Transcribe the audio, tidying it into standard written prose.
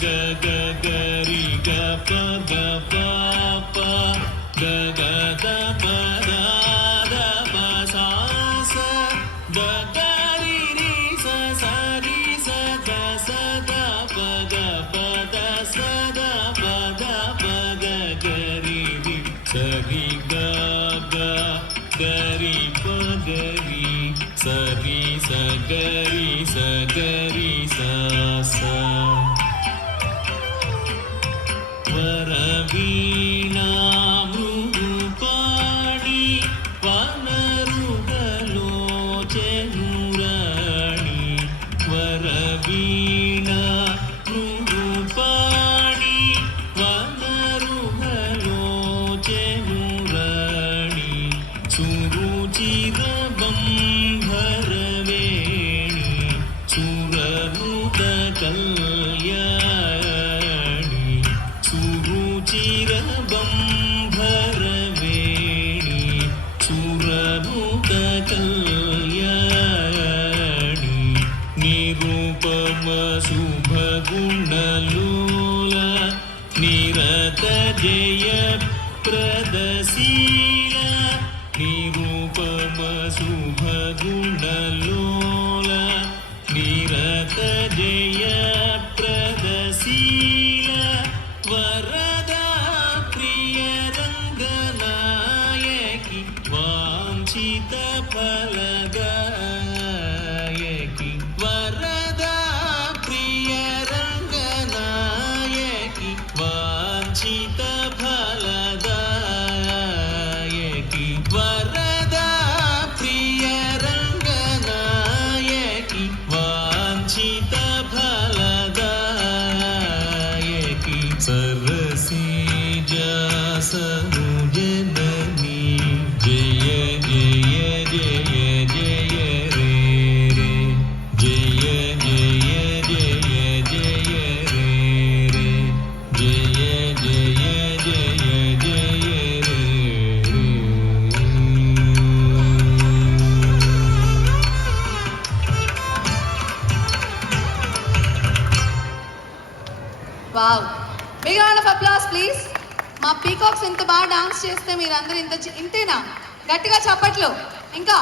ग ग ग रि ग प ग प प ग ग द प द द प सा स ग ग रि रि स स रि स ग स द प ग प द स द प द प ग ग रि रि स रि ग ग ग रि प ग रि स रि स ग रि स ग रि स स ವರವೀಣಾ ಮೃದುಪಾಣಿ ವನರುಗಲೋಚನುರಾಣಿ ವರವೀಣಾ ಮೃದುಪಾಣಿ ವನರುಗಲೋಚನುರಾಣಿ ಸುರುಚಿರ ಬಂಭರವೇಣಿ ಸುರನುತ ಕಲ್ಯಾಣಿ ಸುರುಚಿರ ಬಂಭರವೇಣಿ ಸುರನುತ ಕಲ್ಯಾಣಿ ನಿರುಪಮ ಶುಭಗುಣಲೋಲ ನಿರತ ಜಯ ಪ್ರದಶೀಲ ನಿರುಪಮ ಶುಭಗುಣಲೋಲ ನಿರತ ಜಯ ಪ್ರದಶೀಲ ವರದ ಪ್ರಿಯ ರಂಗನಾಯಕಿ ವಾಂಛಿತ ಫಲದಾಯಕಿ ವರದ ಪ್ರಿಯ ರಂಗನಾಯಕಿ ವಾಂಛಿತ ಫಲದಾಯಕಿ ವರದ ಪ್ರಿಯ ರಂಗನಾಯಕಿ ವಾಂಛಿತ ಫಲದಾಯಕಿ सरसिज सनुजननी जय जय जय जय रे रे जय जय जय जय रे रे जय जय जय जय रे रे wow, big round of applause please. మా పీకాక్స్ ఇంత బాగా డాన్స్ చేస్తే మీరందరూ ఇంతేనా? గట్టిగా చప్పట్లు ఇంకా.